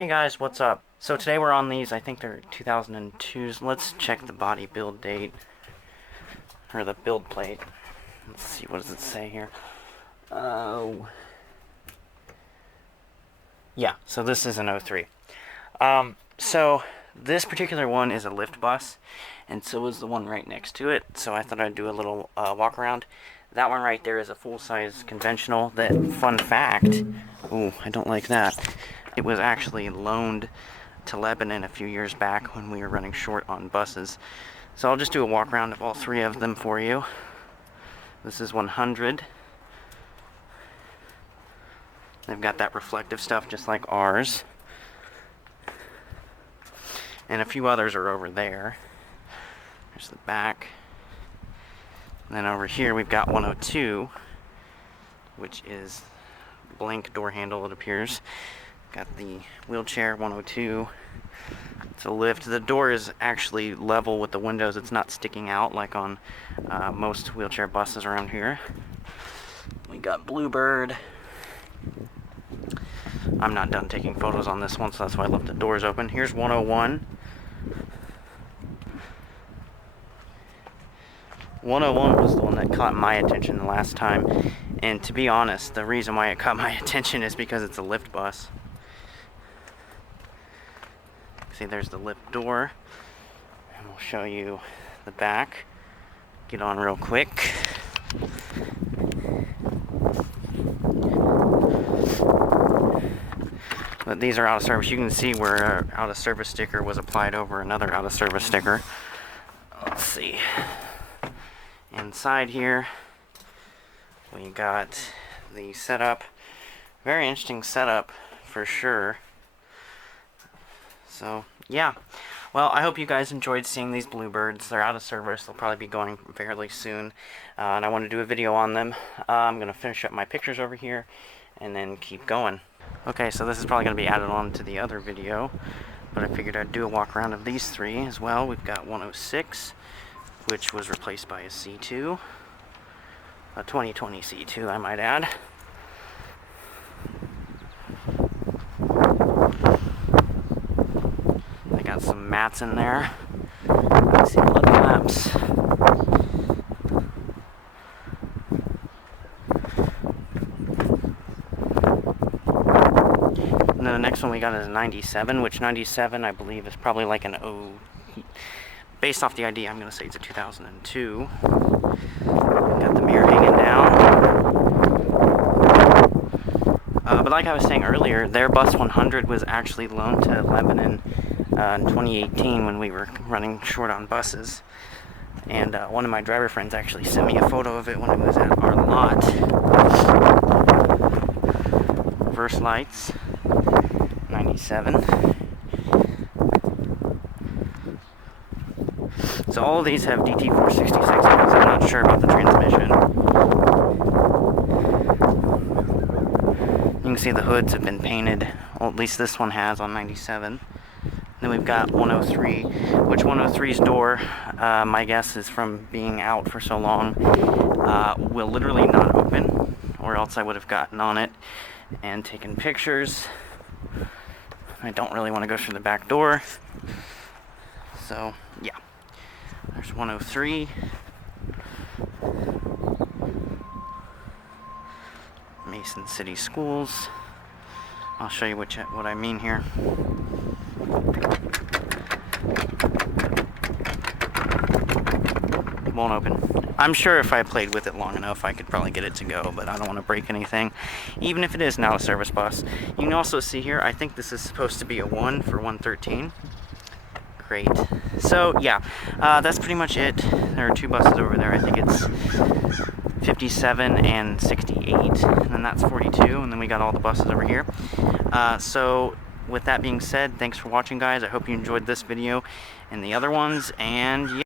Hey guys, what's up? So today we're on these, I think they're 2002s. Let's check the body build date, or the build plate. Let's see, what does it say here? Oh. Yeah, so this is an 03. So this particular one is a lift bus, and so is the one right next to it. So I thought I'd do a little walk around. That one right there is a full-size conventional. That, fun fact, ooh, I don't like that. It was actually loaned to Lebanon a few years back when we were running short on buses. So I'll just do a walk around of all three of them for you. This is 100. They've got that reflective stuff just like ours. And a few others are over there. There's the back. And then over here we've got 102, which is blank door handle, it appears. Got the wheelchair 102. It's a lift. The door is actually level with the windows. It's not sticking out like on most wheelchair buses around here. We got Bluebird. I'm not done taking photos on this one, so that's why I left the doors open. Here's 101. 101 was the one that caught my attention the last time. And to be honest, the reason why it caught my attention is because it's a lift bus. See, there's the lift door, and we'll show you the back. Get on real quick. But these are out of service. You can see where an out of service sticker was applied over another out of service sticker. Let's see. Inside here, we got the setup. Very interesting setup for sure. So, yeah. Well, I hope you guys enjoyed seeing these Bluebirds. They're out of service. They'll probably be going fairly soon. And I want to do a video on them. I'm going to finish up my pictures over here and then keep going. Okay, so this is probably going to be added on to the other video. But I figured I'd do a walk around of these three as well. We've got 106, which was replaced by a C2. A 2020 C2, I might add. Got some mats in there. Let's see, lug flaps. And then the next one we got is a 97, which 97 I believe is probably like an based off the ID, I'm going to say it's a 2002. Got the mirror hanging down. But like I was saying earlier, their bus 100 was actually loaned to Lebanon in 2018 when we were running short on buses. And one of my driver friends actually sent me a photo of it when it was at our lot. Reverse lights, 97. So all of these have DT466, I'm not sure about the transmission. You can see the hoods have been painted, well, at least this one has on 97. Then we've got 103, which 103's door, my guess is from being out for so long, will literally not open, or else I would have gotten on it and taken pictures. I don't really want to go through the back door. So, yeah. There's 103. Mason City Schools. I'll show you what I mean here. It won't open. I'm sure if I played with it long enough I could probably get it to go, but I don't want to break anything, even if it is now a service bus. You can also see here, I think this is supposed to be a 1 for 113. Great. So yeah, that's pretty much it. There are two buses over there. I think it's 57 and 68, and then that's 42, and then we got all the buses over here. So with that being said, thanks for watching, guys. I hope you enjoyed this video and the other ones, and yeah.